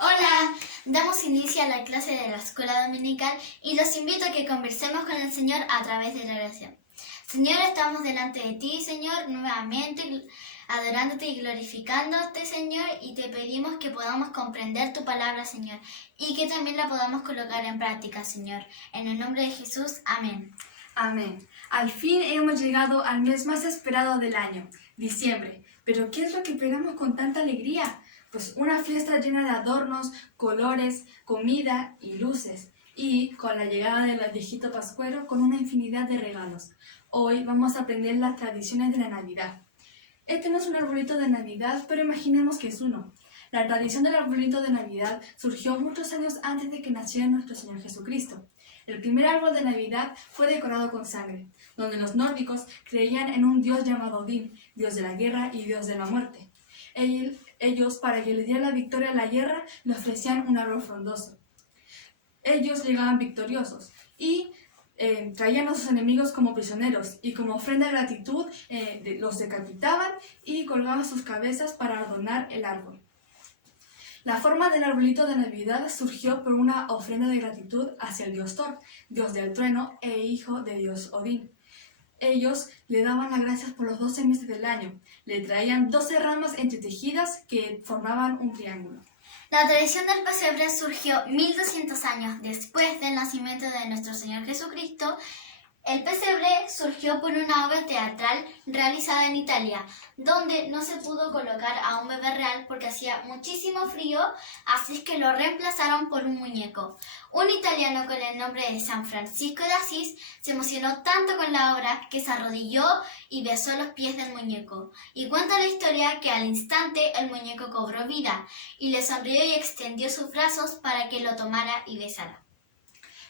Hola, damos inicio a la clase de la escuela dominical y los invito a que conversemos con el Señor a través de la oración. Señor, estamos delante de ti, Señor, nuevamente adorándote y glorificándote, Señor, y te pedimos que podamos comprender tu palabra, Señor, y que también la podamos colocar en práctica, Señor. En el nombre de Jesús, amén. Amén. Al fin hemos llegado al mes más esperado del año, diciembre. ¿Pero qué es lo que esperamos con tanta alegría? Pues una fiesta llena de adornos, colores, comida y luces. Y con la llegada del viejito Pascuero, con una infinidad de regalos. Hoy vamos a aprender las tradiciones de la Navidad. Este no es un arbolito de Navidad, pero imaginemos que es uno. La tradición del arbolito de Navidad surgió muchos años antes de que naciera nuestro Señor Jesucristo. El primer árbol de Navidad fue decorado con sangre, donde los nórdicos creían en un dios llamado Odín, dios de la guerra y dios de la muerte. Ellos, para que le diera la victoria a la guerra, le ofrecían un árbol frondoso. Ellos llegaban victoriosos y traían a sus enemigos como prisioneros y como ofrenda de gratitud los decapitaban y colgaban sus cabezas para adornar el árbol. La forma del arbolito de Navidad surgió por una ofrenda de gratitud hacia el dios Thor, dios del trueno e hijo de dios Odín. Ellos le daban las gracias por los 12 meses del año. Le traían 12 ramas entretejidas que formaban un triángulo. La tradición del pesebre surgió 1200 años después del nacimiento de nuestro Señor Jesucristo. El pesebre surgió por una obra teatral realizada en Italia, donde no se pudo colocar a un bebé real porque hacía muchísimo frío, así es que lo reemplazaron por un muñeco. Un italiano con el nombre de San Francisco de Asís se emocionó tanto con la obra que se arrodilló y besó los pies del muñeco. Y cuenta la historia que al instante el muñeco cobró vida y le sonrió y extendió sus brazos para que lo tomara y besara.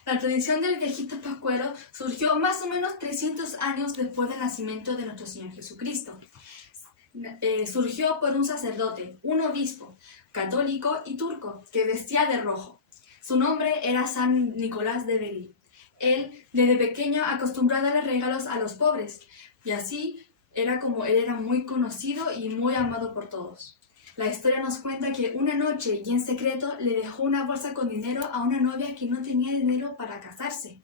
La tradición del viejito Pascuero surgió más o menos 300 años después del nacimiento de nuestro Señor Jesucristo. Surgió por un sacerdote, un obispo, católico y turco, que vestía de rojo. Su nombre era San Nicolás de Bari. Él, desde pequeño, acostumbraba a darle regalos a los pobres, y así era como él era muy conocido y muy amado por todos. La historia nos cuenta que una noche y en secreto le dejó una bolsa con dinero a una novia que no tenía dinero para casarse.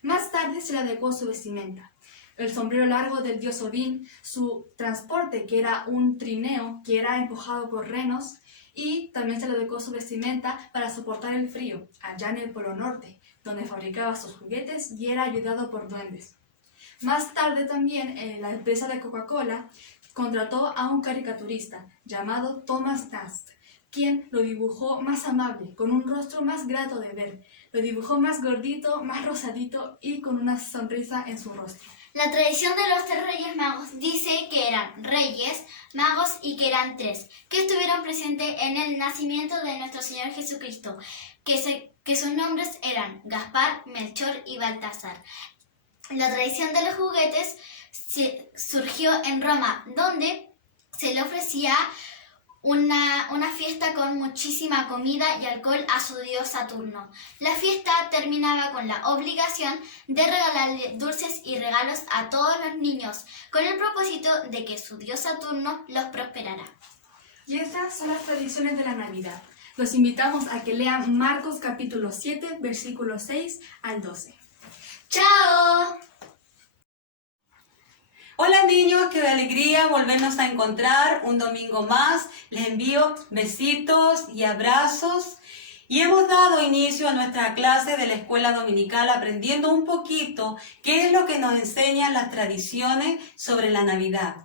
Más tarde se le adecuó su vestimenta. El sombrero largo del dios Odín, su transporte que era un trineo que era empujado por renos y también se le adecuó su vestimenta para soportar el frío allá en el Polo Norte, donde fabricaba sus juguetes y era ayudado por duendes. Más tarde también la empresa de Coca-Cola contrató a un caricaturista llamado Thomas Nast, quien lo dibujó más amable, con un rostro más grato de ver. Lo dibujó más gordito, más rosadito y con una sonrisa en su rostro. La tradición de los 3 Reyes Magos dice que eran reyes, magos y que eran 3, que estuvieron presentes en el nacimiento de nuestro Señor Jesucristo, que sus nombres eran Gaspar, Melchor y Baltasar. La tradición de los juguetes surgió en Roma, donde se le ofrecía una fiesta con muchísima comida y alcohol a su dios Saturno. La fiesta terminaba con la obligación de regalarle dulces y regalos a todos los niños, con el propósito de que su dios Saturno los prosperara. Y estas son las tradiciones de la Navidad. Los invitamos a que lean Marcos capítulo 7, versículos 6 al 12. ¡Chao! Hola niños, qué alegría volvernos a encontrar un domingo más. Les envío besitos y abrazos. Y hemos dado inicio a nuestra clase de la escuela dominical aprendiendo un poquito qué es lo que nos enseñan las tradiciones sobre la Navidad.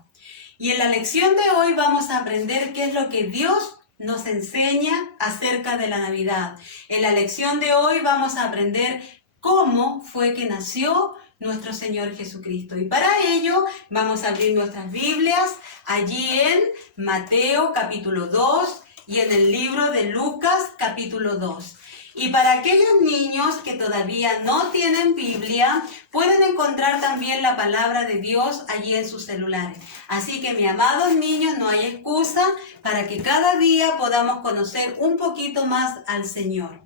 Y en la lección de hoy vamos a aprender qué es lo que Dios nos enseña acerca de la Navidad. En la lección de hoy vamos a aprender cómo fue que nació nuestro Señor Jesucristo. Y para ello vamos a abrir nuestras Biblias allí en Mateo capítulo 2 y en el libro de Lucas capítulo 2. Y para aquellos niños que todavía no tienen Biblia, pueden encontrar también la palabra de Dios allí en sus celulares. Así que, mis amados niños, no hay excusa para que cada día podamos conocer un poquito más al Señor.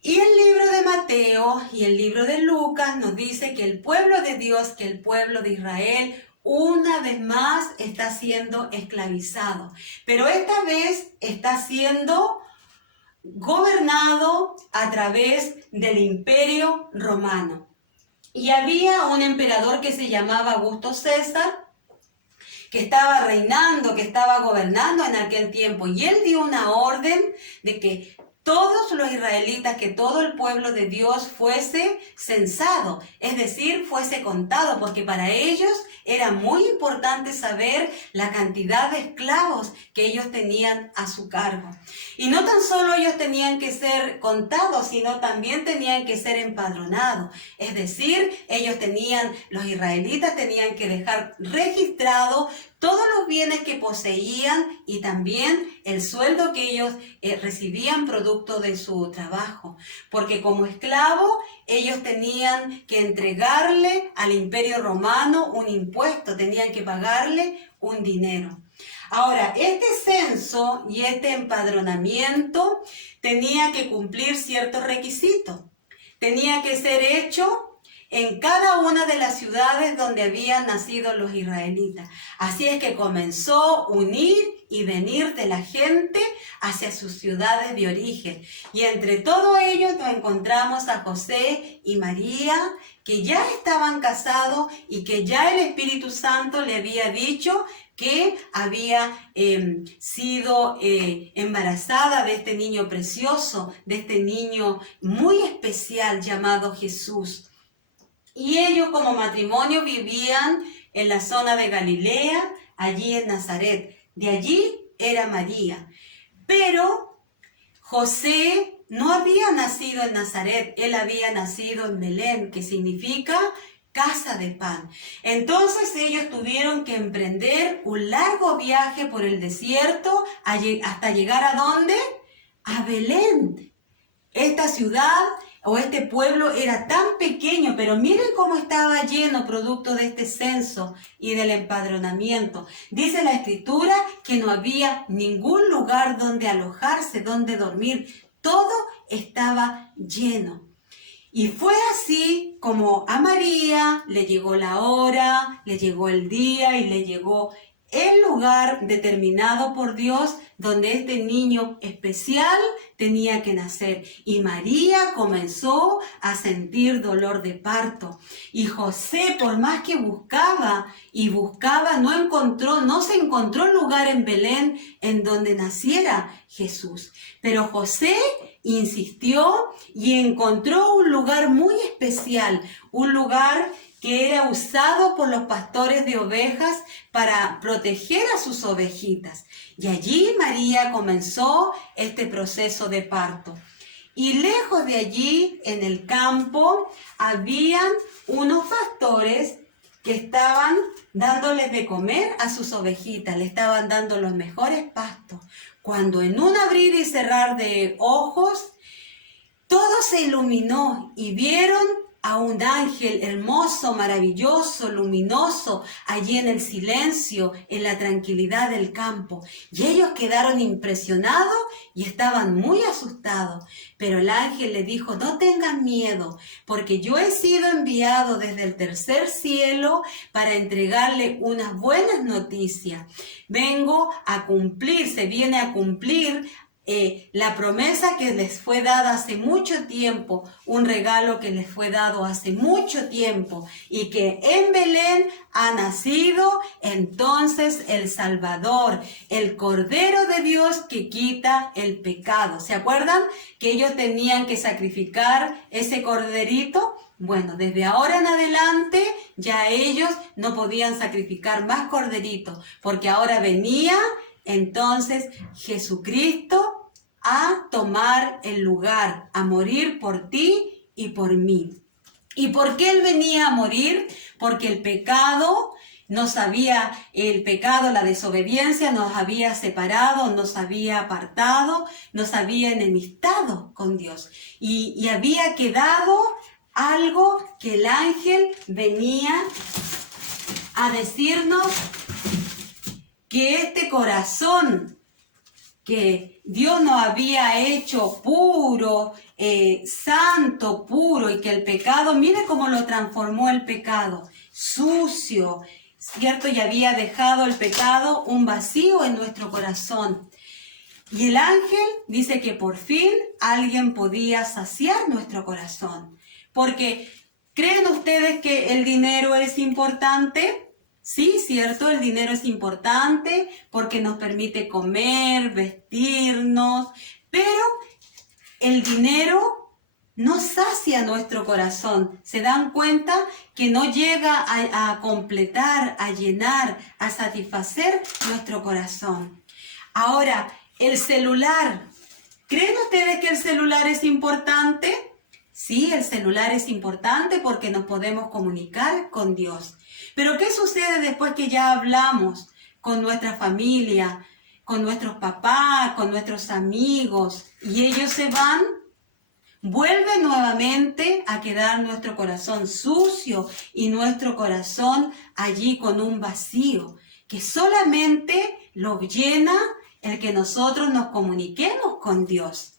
Y el libro de Mateo y el libro de Lucas nos dice que el pueblo de Dios, que el pueblo de Israel, una vez más está siendo esclavizado. Pero esta vez está siendo gobernado a través del Imperio Romano. Y había un emperador que se llamaba Augusto César, que estaba reinando, que estaba gobernando en aquel tiempo. Y él dio una orden de que todos los israelitas, que todo el pueblo de Dios fuese censado, es decir, fuese contado, porque para ellos era muy importante saber la cantidad de esclavos que ellos tenían a su cargo. Y no tan solo ellos tenían que ser contados, sino también tenían que ser empadronados. Es decir, los israelitas tenían que dejar registrado todos los bienes que poseían y también el sueldo que ellos recibían producto de su trabajo. Porque como esclavo, ellos tenían que entregarle al Imperio Romano un impuesto, tenían que pagarle un dinero. Ahora, este censo y este empadronamiento tenía que cumplir ciertos requisitos. Tenía que ser hecho en cada una de las ciudades donde habían nacido los israelitas. Así es que comenzó a unir y venir de la gente hacia sus ciudades de origen. Y entre todos ellos nos encontramos a José y María, que ya estaban casados y que ya el Espíritu Santo le había dicho que había sido embarazada de este niño precioso, de este niño muy especial llamado Jesús. Y ellos como matrimonio vivían en la zona de Galilea, allí en Nazaret. De allí era María. Pero José no había nacido en Nazaret, él había nacido en Belén, que significa casa de pan. Entonces ellos tuvieron que emprender un largo viaje por el desierto hasta llegar ¿a dónde? A Belén. Esta ciudad o este pueblo era tan pequeño, pero miren cómo estaba lleno producto de este censo y del empadronamiento. Dice la Escritura que no había ningún lugar donde alojarse, donde dormir. Todo estaba lleno. Y fue así como a María le llegó la hora, le llegó el día y le llegó el lugar determinado por Dios donde este niño especial tenía que nacer. Y María comenzó a sentir dolor de parto. Y José, por más que buscaba y buscaba, no se encontró lugar en Belén en donde naciera Jesús. Pero José insistió y encontró un lugar muy especial, un lugar que era usado por los pastores de ovejas para proteger a sus ovejitas. Y allí María comenzó este proceso de parto. Y lejos de allí, en el campo, habían unos pastores que estaban dándoles de comer a sus ovejitas, le estaban dando los mejores pastos. Cuando en un abrir y cerrar de ojos, todo se iluminó y vieron a un ángel hermoso, maravilloso, luminoso, allí en el silencio, en la tranquilidad del campo. Y ellos quedaron impresionados y estaban muy asustados. Pero el ángel le dijo: no tengan miedo, porque yo he sido enviado desde el tercer cielo para entregarle unas buenas noticias. Se viene a cumplir la promesa que les fue dada hace mucho tiempo, un regalo que les fue dado hace mucho tiempo, y que en Belén ha nacido entonces el Salvador, el Cordero de Dios que quita el pecado. ¿Se acuerdan que ellos tenían que sacrificar ese corderito? Bueno, desde ahora en adelante ya ellos no podían sacrificar más corderitos, porque ahora venía entonces Jesucristo a tomar el lugar, a morir por ti y por mí. ¿Y por qué Él venía a morir? Porque el pecado, la desobediencia nos había separado, nos había apartado, nos había enemistado con Dios. Y había quedado algo que el ángel venía a decirnos, que este corazón que Dios nos había hecho puro, santo, puro, y que el pecado, mire cómo lo transformó el pecado, sucio, ¿cierto? Y había dejado el pecado un vacío en nuestro corazón. Y el ángel dice que por fin alguien podía saciar nuestro corazón. Porque, ¿creen ustedes que el dinero es importante? Sí, cierto, el dinero es importante porque nos permite comer, vestirnos, pero el dinero no sacia nuestro corazón. ¿Se dan cuenta que no llega a completar, a llenar, a satisfacer nuestro corazón? Ahora, el celular. ¿Creen ustedes que el celular es importante? Sí, el celular es importante porque nos podemos comunicar con Dios. Pero ¿qué sucede después que ya hablamos con nuestra familia, con nuestros papás, con nuestros amigos y ellos se van? Vuelve nuevamente a quedar nuestro corazón sucio y nuestro corazón allí con un vacío que solamente lo llena el que nosotros nos comuniquemos con Dios.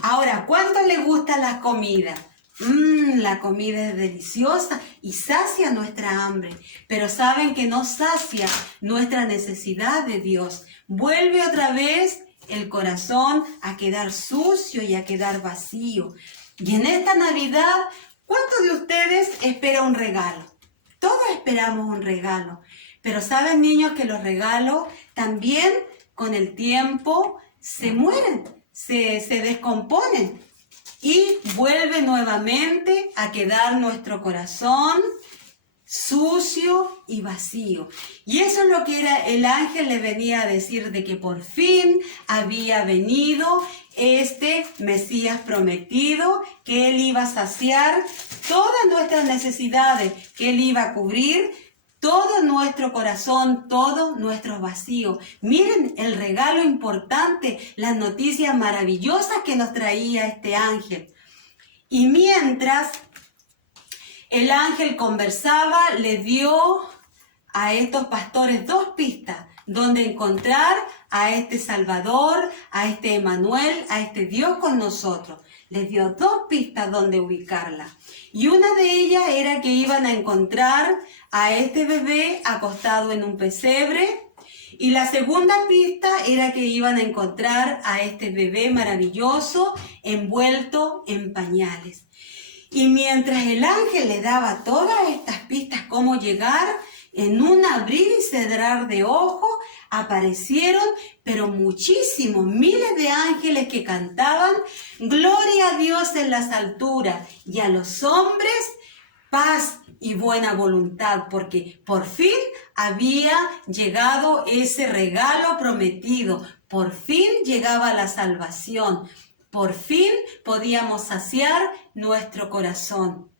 Ahora, ¿cuánto le gusta la comida? La comida es deliciosa y sacia nuestra hambre, pero saben que no sacia nuestra necesidad de Dios. Vuelve otra vez el corazón a quedar sucio y a quedar vacío. Y en esta Navidad, ¿cuántos de ustedes espera un regalo? Todos esperamos un regalo, pero saben, niños, que los regalos también con el tiempo se mueren, se descomponen y vuelve nuevamente a quedar nuestro corazón sucio y vacío. Y eso es lo que el ángel le venía a decir, de que por fin había venido este Mesías prometido, que él iba a saciar todas nuestras necesidades, que él iba a cubrir todo nuestro corazón, todo nuestro vacío. Miren el regalo importante, las noticias maravillosas que nos traía este ángel. Y mientras el ángel conversaba, le dio a estos pastores 2 pistas donde encontrar a este Salvador, a este Emmanuel, a este Dios con nosotros. Les dio 2 pistas donde ubicarla. Y una de ellas era que iban a encontrar a este bebé acostado en un pesebre. Y la segunda pista era que iban a encontrar a este bebé maravilloso envuelto en pañales. Y mientras el ángel le daba todas estas pistas cómo llegar, en un abrir y cerrar de ojos aparecieron, pero muchísimos, miles de ángeles que cantaban gloria a Dios en las alturas y a los hombres paz y buena voluntad, porque por fin había llegado ese regalo prometido, por fin llegaba la salvación. Por fin podíamos saciar nuestro corazón.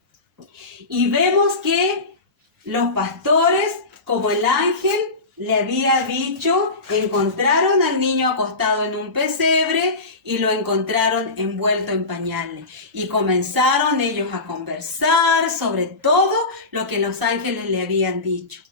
Y vemos que los pastores, como el ángel le había dicho, encontraron al niño acostado en un pesebre y lo encontraron envuelto en pañales. Y comenzaron ellos a conversar sobre todo lo que los ángeles le habían dicho.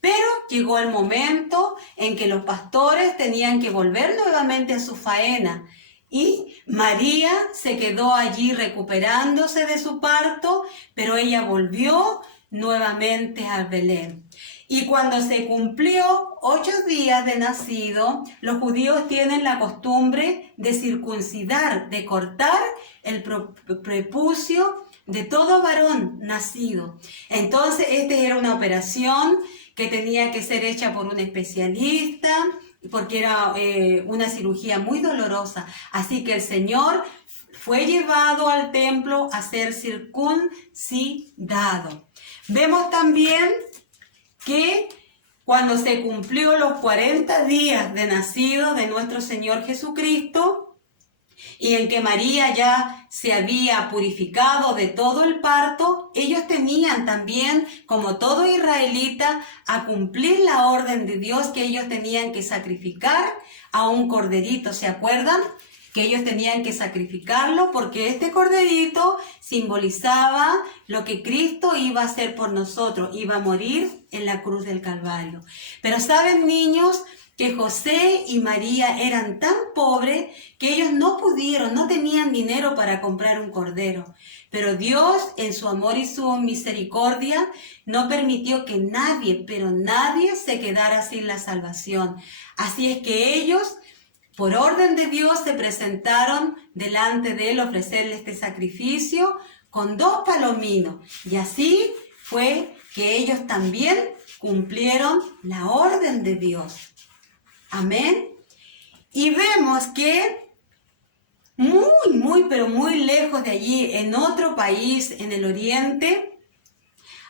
Pero llegó el momento en que los pastores tenían que volver nuevamente a su faena. Y María se quedó allí recuperándose de su parto, pero ella volvió nuevamente a Belén. Y cuando se cumplió 8 días de nacido, los judíos tienen la costumbre de circuncidar, de cortar el prepucio de todo varón nacido. Entonces, esta era una operación que tenía que ser hecha por un especialista, porque era una cirugía muy dolorosa. Así que el Señor fue llevado al templo a ser circuncidado. Vemos también que cuando se cumplió los 40 días de nacido de nuestro Señor Jesucristo, y en que María ya se había purificado de todo el parto, ellos tenían también, como todo israelita, a cumplir la orden de Dios, que ellos tenían que sacrificar a un corderito. ¿Se acuerdan? Que ellos tenían que sacrificarlo porque este corderito simbolizaba lo que Cristo iba a hacer por nosotros, iba a morir en la cruz del Calvario. Pero ¿saben, niños?, que José y María eran tan pobres que ellos no tenían dinero para comprar un cordero. Pero Dios, en su amor y su misericordia, no permitió que nadie, pero nadie se quedara sin la salvación. Así es que ellos por orden de Dios se presentaron delante de él a ofrecerle este sacrificio con 2 palominos. Y así fue que ellos también cumplieron la orden de Dios. Amén. Y vemos que pero muy lejos de allí, en otro país, en el oriente,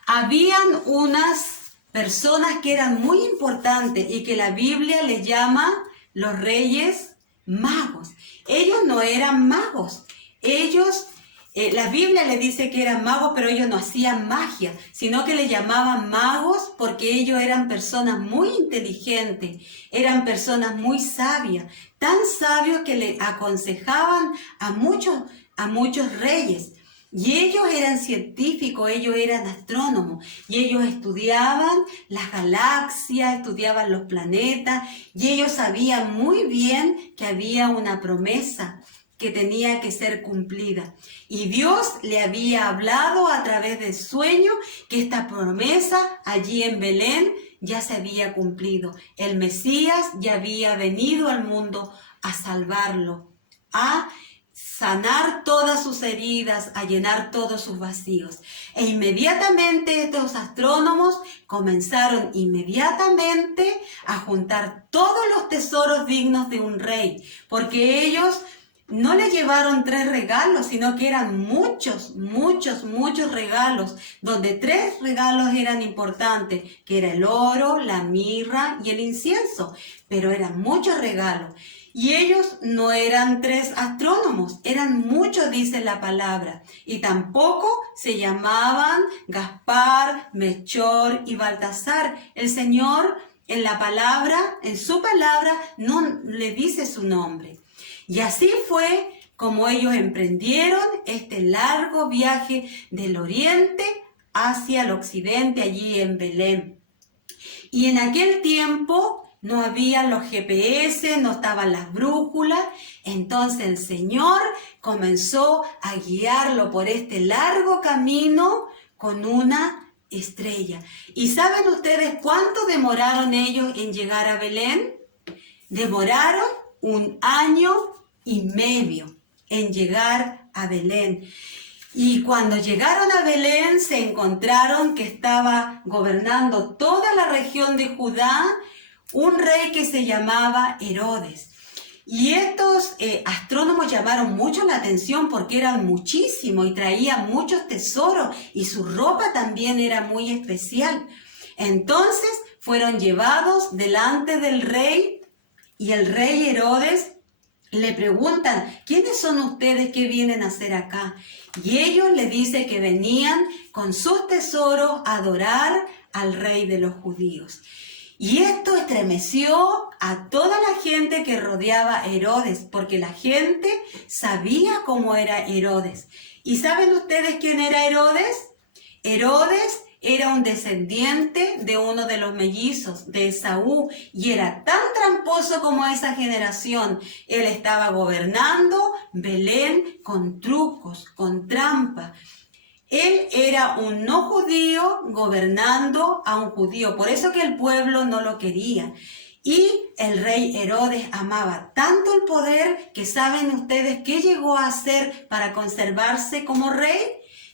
habían unas personas que eran muy importantes y que la Biblia les llama los reyes magos. Ellos no eran magos. La Biblia les dice que eran magos, pero ellos no hacían magia, sino que les llamaban magos porque ellos eran personas muy inteligentes, eran personas muy sabias, tan sabios que le aconsejaban a muchos reyes. Y ellos eran científicos, ellos eran astrónomos, y ellos estudiaban las galaxias, estudiaban los planetas, y ellos sabían muy bien que había una promesa que tenía que ser cumplida. Y Dios le había hablado a través del sueño que esta promesa allí en Belén ya se había cumplido. El Mesías ya había venido al mundo a salvarlo, a sanar todas sus heridas, a llenar todos sus vacíos. E inmediatamente estos astrónomos comenzaron a juntar todos los tesoros dignos de un rey, porque ellos no le llevaron 3 regalos, sino que eran muchos regalos, donde 3 regalos eran importantes, que era el oro, la mirra y el incienso, pero eran muchos regalos. Y ellos no eran 3 astrónomos, eran muchos, dice la palabra, y tampoco se llamaban Gaspar, Melchor y Baltasar. El Señor en su palabra, no le dice su nombre. Y así fue como ellos emprendieron este largo viaje del oriente hacia el occidente, allí en Belén. Y en aquel tiempo no había los GPS, no estaban las brújulas. Entonces el Señor comenzó a guiarlo por este largo camino con una estrella. ¿Y saben ustedes cuánto demoraron ellos en llegar a Belén? Demoraron 1 año y medio en llegar a Belén. Y cuando llegaron a Belén se encontraron que estaba gobernando toda la región de Judá un rey que se llamaba Herodes. Y estos astrónomos llamaron mucho la atención porque eran muchísimos y traían muchos tesoros y su ropa también era muy especial. Entonces fueron llevados delante del rey y el rey Herodes le preguntan, ¿quiénes son ustedes que vienen a hacer acá? Y ellos le dicen que venían con sus tesoros a adorar al rey de los judíos. Y esto estremeció a toda la gente que rodeaba a Herodes, porque la gente sabía cómo era Herodes. ¿Y saben ustedes quién era Herodes? Herodes era un descendiente de uno de los mellizos, de Esaú, y era tan tramposo como esa generación. Él estaba gobernando Belén con trucos, con trampa. Él era un no judío gobernando a un judío, por eso que el pueblo no lo quería. Y el rey Herodes amaba tanto el poder que ¿saben ustedes qué llegó a hacer para conservarse como rey?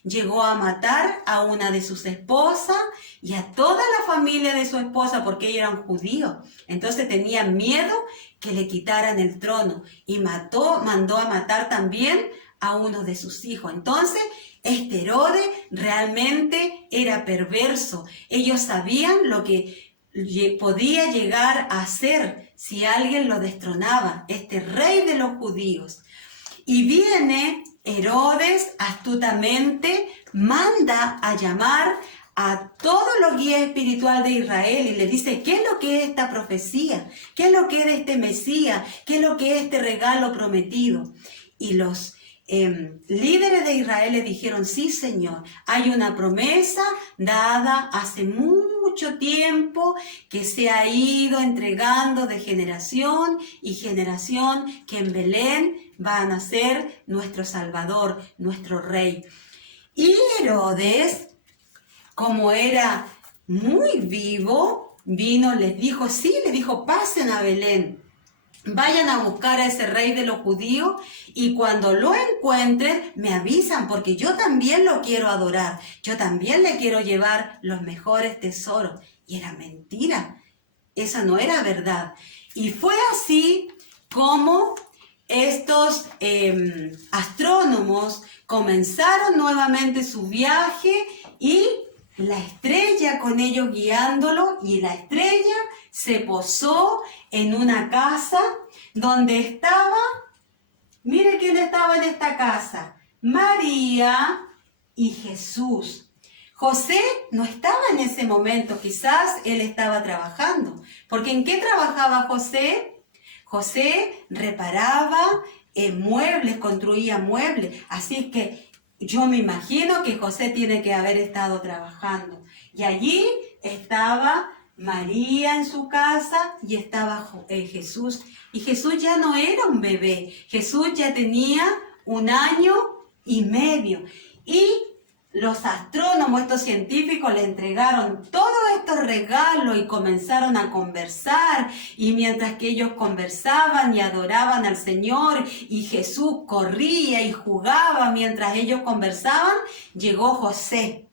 Llegó a matar a una de sus esposas y a toda la familia de su esposa porque ellos eran judíos. Entonces tenían miedo que le quitaran el trono y mandó a matar también a uno de sus hijos. Entonces este Herodes realmente era perverso. Ellos sabían lo que podía llegar a hacer si alguien lo destronaba, este rey de los judíos. Y viene Herodes astutamente, manda a llamar a todos los guías espirituales de Israel y le dice, ¿qué es lo que es esta profecía? ¿Qué es lo que es este Mesías? ¿Qué es lo que es este regalo prometido? Y los líderes de Israel le dijeron, sí, Señor, hay una promesa dada hace mucho tiempo que se ha ido entregando de generación y generación, que en Belén va a nacer nuestro Salvador, nuestro Rey. Y Herodes, como era muy vivo, vino, les dijo, pasen a Belén. vayan a buscar a ese rey de los judíos y cuando lo encuentren me avisan porque yo también lo quiero adorar. Yo también le quiero llevar los mejores tesoros. Y era mentira. Esa no era verdad. Y fue así como estos astrónomos comenzaron nuevamente su viaje y la estrella con ellos guiándolo, y la estrella se posó en una casa donde estaba, mire quién estaba en esta casa, María y Jesús. José no estaba en ese momento, quizás él estaba trabajando, porque ¿en qué trabajaba José? José reparaba muebles, construía muebles, así que yo me imagino que José tiene que haber estado trabajando. Y allí estaba María en su casa y estaba Jesús. Y Jesús ya no era un bebé, Jesús ya tenía 1 año y medio. Y los astrónomos, estos científicos, le entregaron todos estos regalos y comenzaron a conversar. Y mientras que ellos conversaban y adoraban al Señor y Jesús corría y jugaba mientras ellos conversaban, llegó José.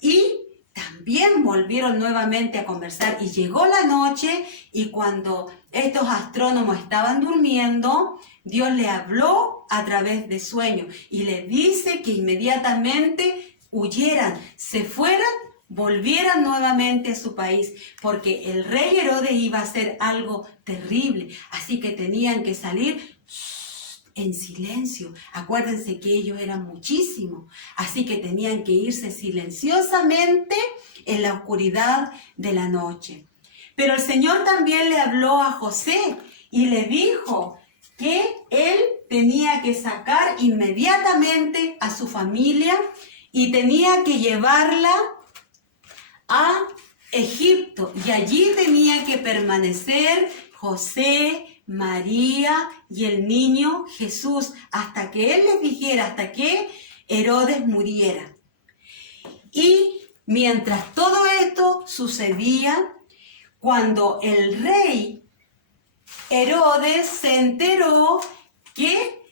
Y también volvieron nuevamente a conversar y llegó la noche y cuando estos astrónomos estaban durmiendo, Dios le habló a través de sueños y le dice que inmediatamente huyeran, se fueran, volvieran nuevamente a su país, porque el rey Herodes iba a hacer algo terrible, así que tenían que salir en silencio. Acuérdense que ellos eran muchísimos, así que tenían que irse silenciosamente en la oscuridad de la noche. Pero el Señor también le habló a José y le dijo que él tenía que sacar inmediatamente a su familia y tenía que llevarla a Egipto. Y allí tenía que permanecer José, María y el niño Jesús hasta que él les dijera, hasta que Herodes muriera. Y mientras todo esto sucedía, cuando el rey Herodes se enteró que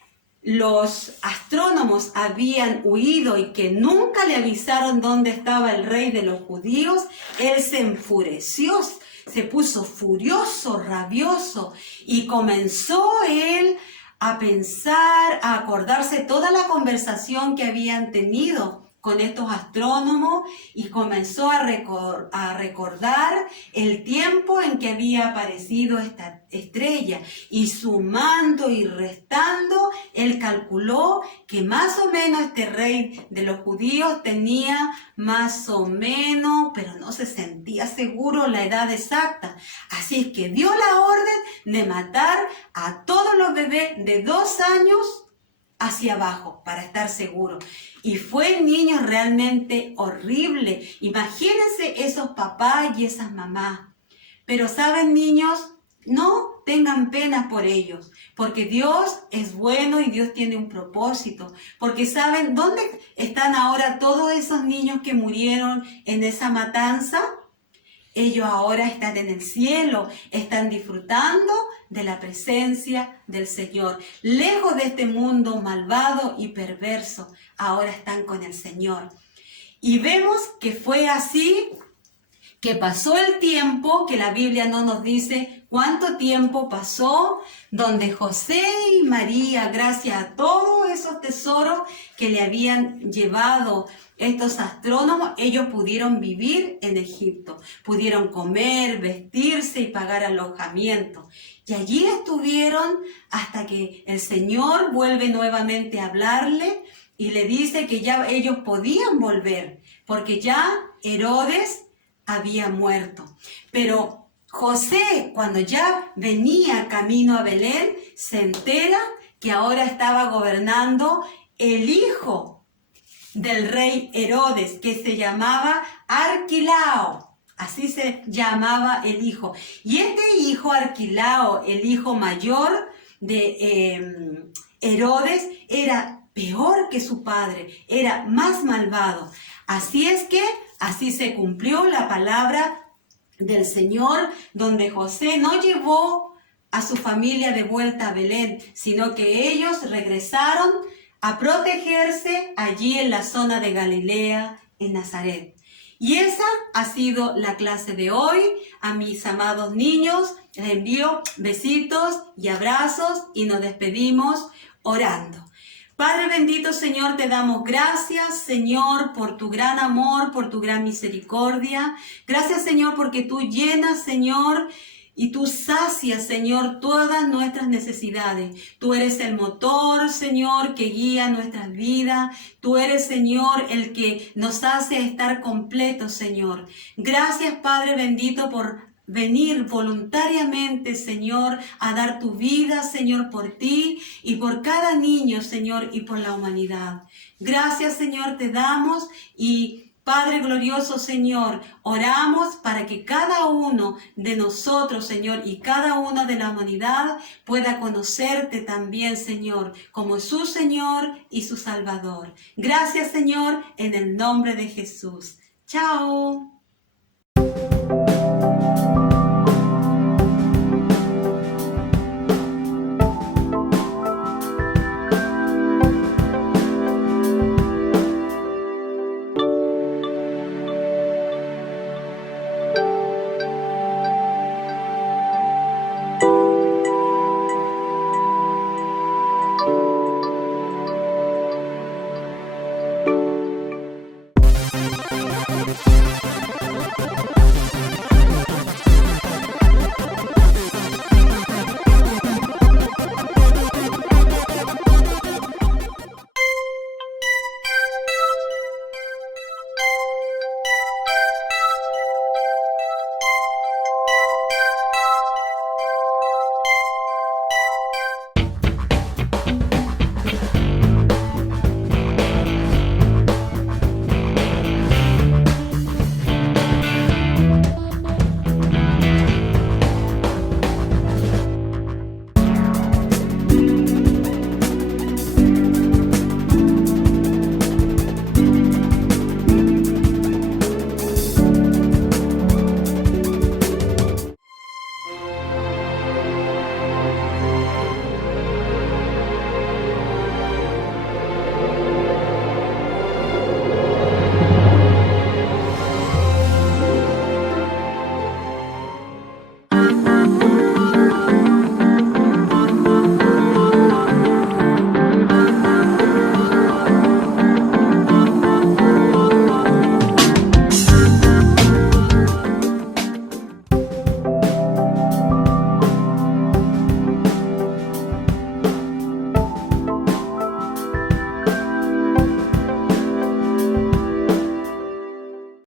los astrónomos habían huido y que nunca le avisaron dónde estaba el rey de los judíos, él se enfureció, se puso furioso, rabioso, y comenzó él a pensar, a acordarse toda la conversación que habían tenido con estos astrónomos y comenzó a recordar el tiempo en que había aparecido esta estrella y sumando y restando, él calculó que más o menos este rey de los judíos tenía más o menos, pero no se sentía seguro la edad exacta. Así es que dio la orden de matar a todos los bebés de 2 años hacia abajo para estar seguro. Y fue, niños, realmente horrible. Imagínense esos papás y esas mamás. Pero saben, niños, no tengan pena por ellos, porque Dios es bueno y Dios tiene un propósito. Porque saben, ¿dónde están ahora todos esos niños que murieron en esa matanza? Ellos ahora están en el cielo, están disfrutando de la presencia del Señor. Lejos de este mundo malvado y perverso, ahora están con el Señor. Y vemos que fue así, que pasó el tiempo, que la Biblia no nos dice cuánto tiempo pasó, donde José y María, gracias a todos esos tesoros que le habían llevado estos astrónomos, ellos pudieron vivir en Egipto, pudieron comer, vestirse y pagar alojamiento. Y allí estuvieron hasta que el Señor vuelve nuevamente a hablarle y le dice que ya ellos podían volver, porque ya Herodes había muerto. Pero José, cuando ya venía camino a Belén, se entera que ahora estaba gobernando el hijo del rey Herodes, que se llamaba Arquilao. Así se llamaba el hijo. Y este hijo Arquilao, el hijo mayor de Herodes, era peor que su padre, era más malvado. Así es que así se cumplió la palabra del Señor, donde José no llevó a su familia de vuelta a Belén, sino que ellos regresaron a protegerse allí en la zona de Galilea, en Nazaret. Y esa ha sido la clase de hoy. A mis amados niños les envío besitos y abrazos y nos despedimos orando. Padre bendito, Señor, te damos gracias, Señor, por tu gran amor, por tu gran misericordia. Gracias, Señor, porque tú llenas, Señor, y tú sacias, Señor, todas nuestras necesidades. Tú eres el motor, Señor, que guía nuestras vidas. Tú eres, Señor, el que nos hace estar completos, Señor. Gracias, Padre bendito, por venir voluntariamente, Señor, a dar tu vida, Señor, por ti y por cada niño, Señor, y por la humanidad. Gracias, Señor, te damos y Padre glorioso, Señor, oramos para que cada uno de nosotros, Señor, y cada una de la humanidad pueda conocerte también, Señor, como su Señor y su Salvador. Gracias, Señor, en el nombre de Jesús. Chao.